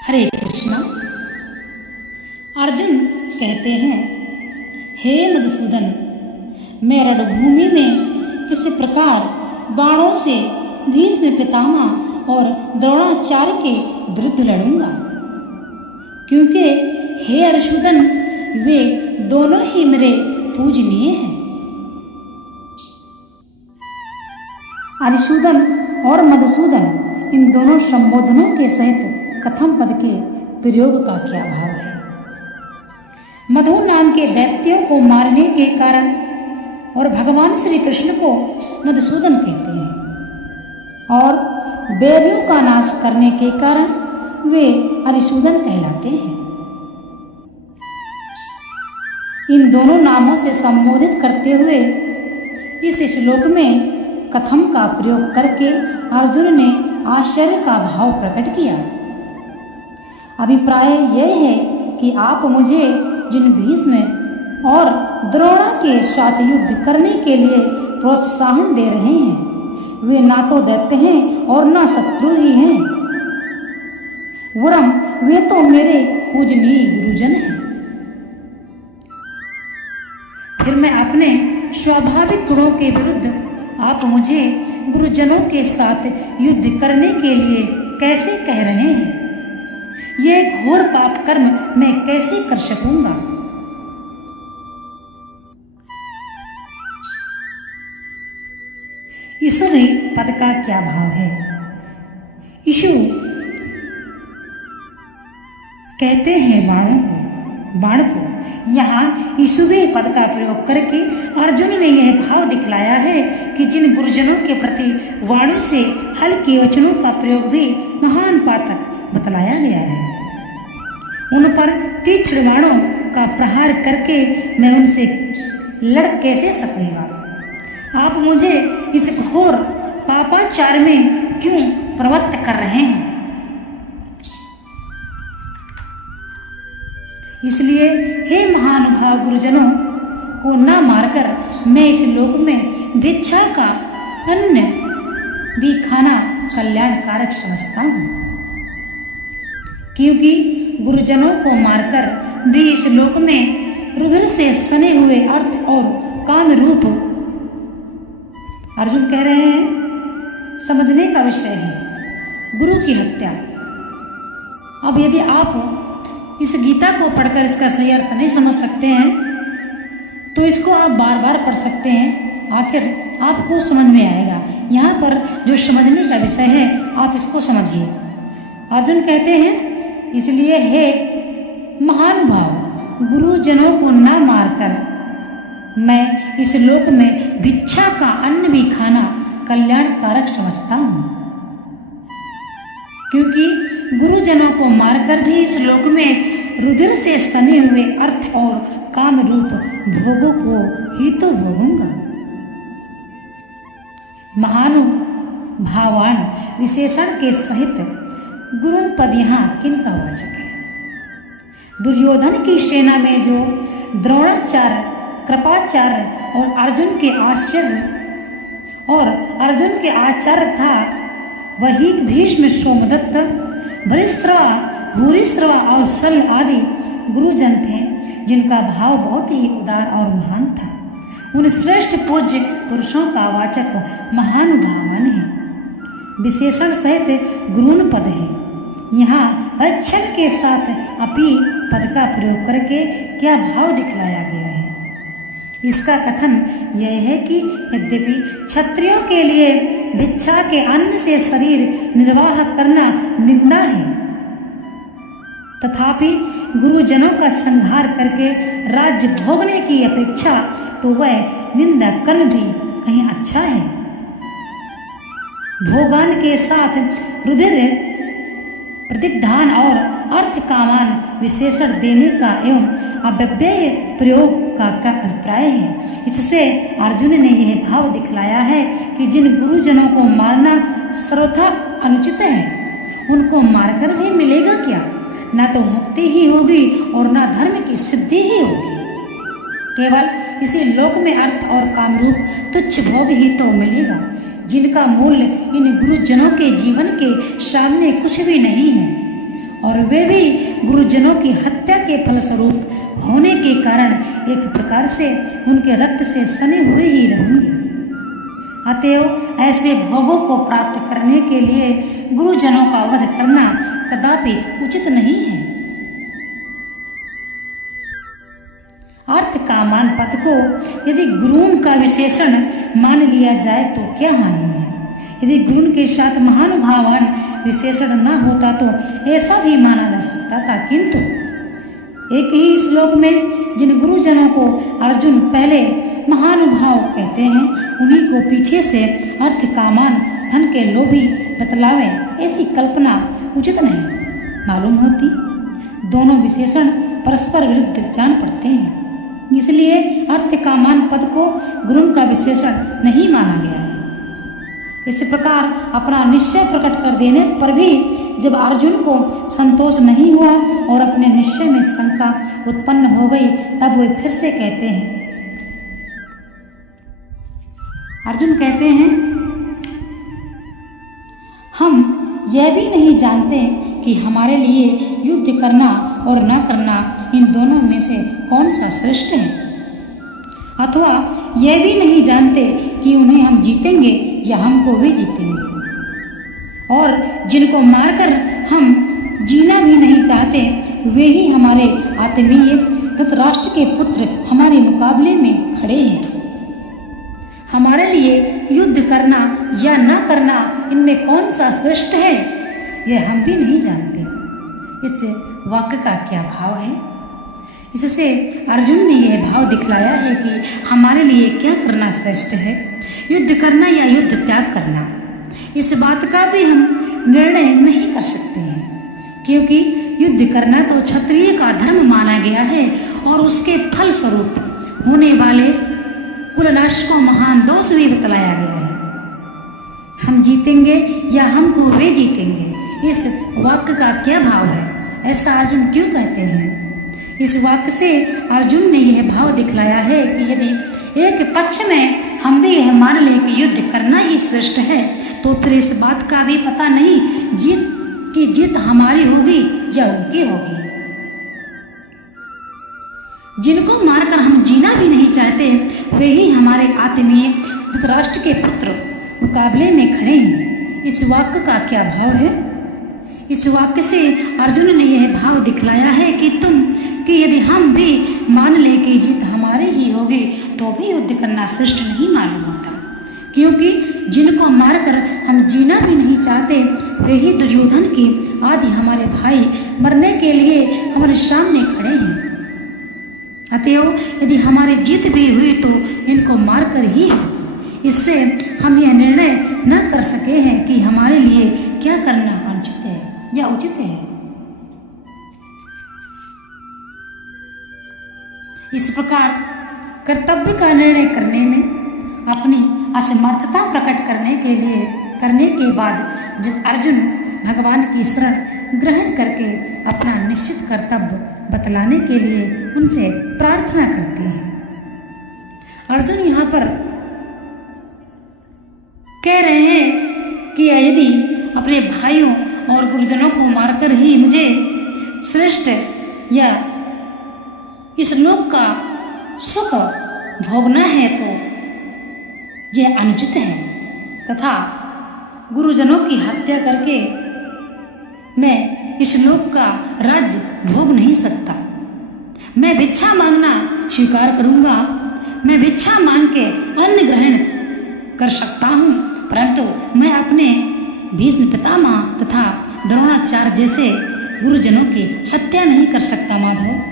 हरे कृष्णा। अर्जुन कहते हैं, हे मधुसूदन, मैं रणभूमि में किसी प्रकार बाणों से भीष्म पितामह और द्रोणाचार्य के विरुद्ध लड़ूंगा, क्योंकि हे अर्जुन, वे दोनों ही मेरे पूजनीय हैं। अर्जुन और मधुसूदन इन दोनों संबोधनों के सहित कथम पद के प्रयोग का क्या भाव है? मधु नाम के दैत्यों को मारने के कारण और भगवान श्री कृष्ण को मधुसूदन कहते हैं, और बैरियों का नाश करने के कारण वे अर्जुन कहलाते हैं। इन दोनों नामों से संबोधित करते हुए इस श्लोक में कथम का प्रयोग करके अर्जुन ने आश्चर्य का भाव प्रकट किया। अभिप्राय यह है कि आप मुझे जिन भीष्म और द्रोणा के साथ युद्ध करने के लिए प्रोत्साहन दे रहे हैं, वे ना तो दैत्य हैं और ना शत्रु ही हैं, वरन वे तो मेरे पूजनीय गुरुजन हैं। फिर मैं अपने स्वाभाविक गुणों के विरुद्ध आप मुझे गुरुजनों के साथ युद्ध करने के लिए कैसे कह रहे हैं? ये घोर पाप कर्म मैं कैसे कर सकूंगा? ईश्वरी पद का क्या भाव है? ईशु कहते हैं बाण को। यहाँ ईशुवे पद का प्रयोग करके अर्जुन ने यह भाव दिखलाया है कि जिन गुरुजनों के प्रति वाणी से हल्के वचनों का प्रयोग भी महान पातक बतलाया गया है, उन पर तीक्ष्ण बाणों का प्रहार करके मैं उनसे लड़ कैसे सकूंगा? आप मुझे इस घोर पापाचार में क्यों प्रवृत्त कर रहे हैं? इसलिए हे महानुभाव गुरुजनों को न मारकर मैं इस लोक में भिक्षा का अन्न भी खाना कल्याणकारक समझता हूँ, क्योंकि गुरुजनों को मारकर भी इस लोक में रुधिर से सने हुए अर्थ और काम रूप, अर्जुन कह रहे हैं, समझने का विषय है गुरु की हत्या। अब यदि आप इस गीता को पढ़कर इसका सही अर्थ नहीं समझ सकते हैं तो इसको आप बार बार पढ़ सकते हैं, आखिर आपको समझ में आएगा। यहाँ पर जो समझने का विषय है आप इसको समझिए। अर्जुन कहते हैं, इसलिए हे महानुभाव गुरुजनों को न मारकर मैं इस लोक में भिक्षा का अन्न भी खाना कल्याणकारक समझता हूँ, क्योंकि गुरुजनों को मारकर भी इस लोक में रुधिर से सने हुए अर्थ और काम रूप भोगों को ही तो भोगूंगा। महानुभावान विशेषण के सहित गुरु पद यहाँ किनका वाचक है? दुर्योधन की सेना में जो द्रोणाचार्य, कृपाचार्य और अर्जुन के आचार्य था, वही भीष्म, सोमदत्त, भूरिश्रवा, और सल आदि गुरुजन थे, जिनका भाव बहुत ही उदार और महान था। उन श्रेष्ठ पूज्य पुरुषों का वाचक महानुभावन है। विशेषण सहित गुरुन पद है। यहाँ परीक्षण के साथ अपि पद का प्रयोग करके क्या भाव दिखलाया गया है? इसका कथन यह है कि यद्यपि क्षत्रियों के लिए भिक्षा के अन्न से शरीर निर्वाह करना निंदा है, तथापि गुरुजनों का संहार करके राज्य भोगने की अपेक्षा तो वह निंदा कर्म भी कहीं अच्छा है। भोगान के साथ रुधिर, प्रतिग्धान और अर्थ कामान विशेषण देने का एवं अव्यय प्रयोग का अभिप्राय है। इससे अर्जुन ने यह भाव दिखलाया है कि जिन गुरुजनों को मारना सर्वथा अनुचित है, उनको मारकर भी मिलेगा क्या? ना तो मुक्ति ही होगी और ना धर्म की सिद्धि ही होगी। केवल इसी लोक में अर्थ और कामरूप तुच्छ भोग ही तो मिलेगा, जिनका मूल्य इन गुरुजनों के जीवन के सामने कुछ भी नहीं है, और और वे भी गुरुजनों की हत्या के फलस्वरूप होने के कारण एक प्रकार से उनके रक्त से सने हुए ही रहेंगे। अतएव ऐसे भोगों को प्राप्त करने के लिए गुरुजनों का वध करना कदापि उचित नहीं है। अर्थ का मान पद को यदि गुरुओं का विशेषण मान लिया जाए तो क्या हानि है। यदि गुरुओं के साथ महानुभावान विशेषण न होता तो ऐसा भी माना जा सकता था, किंतु एक ही श्लोक में जिन गुरुजनों को अर्जुन पहले महानुभाव कहते हैं, उन्हीं को पीछे से अर्थ कामान धन के लोभी बतलावे, ऐसी कल्पना उचित नहीं मालूम होती। दोनों विशेषण परस्पर विरुद्ध जान पड़ते हैं, इसलिए अर्थ कामान पद को गुरुओं का विशेषण नहीं माना गया है। इस प्रकार अपना निश्चय प्रकट कर देने पर भी जब अर्जुन को संतोष नहीं हुआ और अपने निश्चय में शंका उत्पन्न हो गई, तब वे फिर से कहते हैं, अर्जुन कहते हैं, हम यह भी नहीं जानते कि हमारे लिए युद्ध करना और न करना इन दोनों में से कौन सा श्रेष्ठ है, अथवा यह भी नहीं जानते कि उन्हें हम जीतेंगे या हमको वे जीतेंगे। और जिनको मारकर हम जीना भी नहीं चाहते, वे ही हमारे आत्मीय धृतराष्ट्र के पुत्र हमारे मुकाबले में खड़े हैं। हमारे लिए युद्ध करना या न करना इनमें कौन सा श्रेष्ठ है, यह हम भी नहीं जानते। इस वाक्य का क्या भाव है? इससे अर्जुन ने यह भाव दिखलाया है कि हमारे लिए क्या करना श्रेष्ठ है, युद्ध करना या युद्ध त्याग करना। इस बात का भी हम निर्णय नहीं कर सकते हैं, क्योंकि युद्ध करना तो क्षत्रिय का धर्म माना गया है और उसके फल स्वरूप होने वाले कुलनाश को महान दोष भी बतलाया गया है। हम जीतेंगे या हमको वे जीतेंगे, इस वाक्य का क्या भाव है, ऐसा अर्जुन क्यों कहते हैं? इस वाक्य से अर्जुन ने यह भाव दिखलाया है कि यदि एक पक्ष में हम भी यह मान लें कि युद्ध करना ही श्रेष्ठ है, तो फिर इस बात का भी पता नहीं जीत हमारी होगी या उनकी होगी। जिनको मारकर हम जीना भी नहीं चाहते, वे ही हमारे आत्मीय धृतराष्ट्र के पुत्र मुकाबले में खड़े हैं। इस वाक्य का क्या भाव है? इस वाक्य से अर्जुन ने यह भाव दिखलाया है कि यदि हम भी मान ले कि जीत हमारे ही होगी, तो भी युद्ध करना श्रेष्ठ नहीं मालूम होता, क्योंकि जिनको मारकर हम जीना भी नहीं चाहते, वे ही दुर्योधन की आदि हमारे भाई मरने के लिए हमारे सामने खड़े हैं। अतएव यदि हमारी जीत भी हुई तो इनको मारकर ही होगी। इससे हम यह निर्णय न कर सके हैं कि हमारे लिए क्या करना अनुचित है या उचित है। इस प्रकार कर्तव्य का निर्णय करने में अपनी असमर्थता प्रकट करने के बाद जब अर्जुन भगवान की शरण ग्रहण करके अपना निश्चित कर्तव्य बतलाने के लिए उनसे प्रार्थना करते हैं। अर्जुन यहाँ पर कह रहे हैं कि यदि अपने भाइयों और गुरुजनों को मारकर ही मुझे श्रेष्ठ या इस लोक का सुख भोगना है तो यह अनुचित है, तथा गुरुजनों की हत्या करके मैं इस लोक का राज्य भोग नहीं सकता। मैं भिक्षा मांगना स्वीकार करूंगा, मैं भिक्षा मांग के अन्न ग्रहण कर सकता हूँ, परंतु मैं अपने भीष्म पितामह तथा द्रोणाचार्य जैसे गुरुजनों की हत्या नहीं कर सकता माधव।